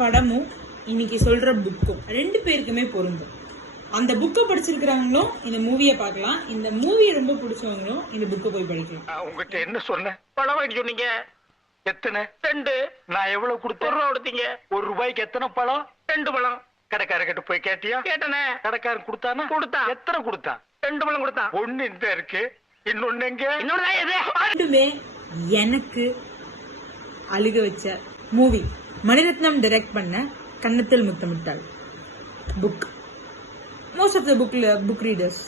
படமும் இன்னைக்கு சொல்ற புக்கும் 2 பேருக்குமே பொருந்தும். அந்த புக்கை படிச்சிருக்கிறவங்களும் இந்த மூவியை பார்க்கலாம், இந்த மூவியை ரொம்ப பிடிச்சவங்களும் இந்த புக்கை போய் படிக்கலாம். உங்ககிட்ட என்ன சொன்னேன்? பழம் வாங்கி சொன்னீங்க. எத்தனை? 2. நான் எவ்வளவு கொடுத்தேன்? 1 ரூபா கொடுத்தீங்க. 1 ரூபாய்க்கு எத்தனை பழம்? 2 பழம். கடைக்காரர்கிட்ட போய் கேட்டியா? கேட்டனே. கடைக்காரன் கொடுத்தானா? கொடுத்தான். எத்தனை கொடுத்தான்? 2 பழம் கொடுத்தான். 1 இந்த இருக்கு, இன்னொன்னு எங்க? இன்னொன்னு எது? ரெண்டுமே எனக்கு அழுக வச்ச மூவி. மணிரத்னம் டைரக்ட் பண்ண Kannathil Muthamittal book. Most of the book readers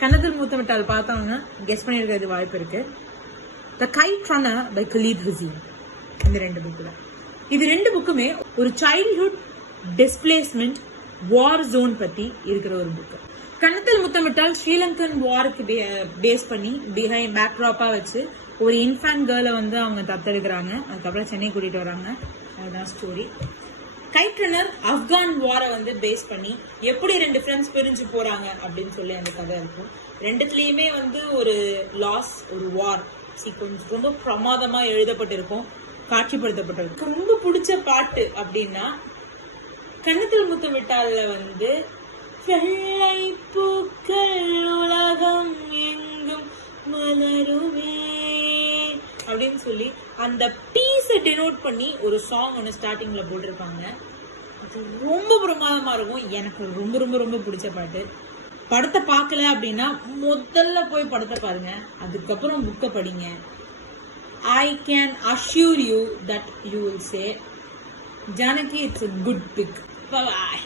Kannathil Muthamittal பார்த்தவங்க கெஸ் பண்ணியிருக்கிறது வாய்ப்பு இருக்கு. The kite runner by Khaled Hosseini. இந்த 2 புக்கு தான். இது 2 புக்குமே ஒரு சைல்ட்ஹுட் டிஸ்பிளேஸ்மெண்ட் வார் ஜோன் பத்தி இருக்கிற ஒரு புக்கு. கன்னத்தில் முத்தமிட்டால் ஸ்ரீலங்கன் வாருக்கு பேஸ் பண்ணி பேக்ராப்பா வச்சு ஒரு இன்ஃபேன்ட் கேர்ளை வந்து அவங்க தத்தெடுக்கிறாங்க. அதுக்கப்புறம் சென்னை கூட்டிட்டு வராங்க. அதுதான் ஸ்டோரி. கைட் ரன்னர் ஆப்கான் வாரை வந்து பேஸ் பண்ணி எப்படி 2 ஃப்ரெண்ட்ஸ் பிரிஞ்சு போறாங்க அப்படின்னு சொல்லி அந்த கதை இருக்கும். 2த்துலயுமே வந்து ஒரு லாஸ், ஒரு வார் சீக்வன்ஸ் ரொம்ப பிரமாதமா எழுதப்பட்டிருக்கும், காட்சிப்படுத்தப்பட்டிருக்கும். ரொம்ப பிடிச்ச பாட்டு அப்படின்னா கன்னத்தில் முத்தமிட்டால வந்து வெள்ளை பூக்கள் உலகம் எங்கும் மலருவே அப்படின்னு சொல்லி அந்த பீஸை டெனோட் பண்ணி ஒரு சாங் ஒன்று ஸ்டார்டிங்ல போட்டிருப்பாங்க. அது ரொம்ப பிரமாதமா இருக்கும். எனக்கு ரொம்ப ரொம்ப ரொம்ப பிடிச்ச பாட்டு. படத்தை பார்க்கல அப்படின்னா முதல்ல போய் படத்தை பாருங்க, அதுக்கப்புறம் புக்கை படிங்க. I can assure you that you will say, Janaki, it's a good pick. Bye bye.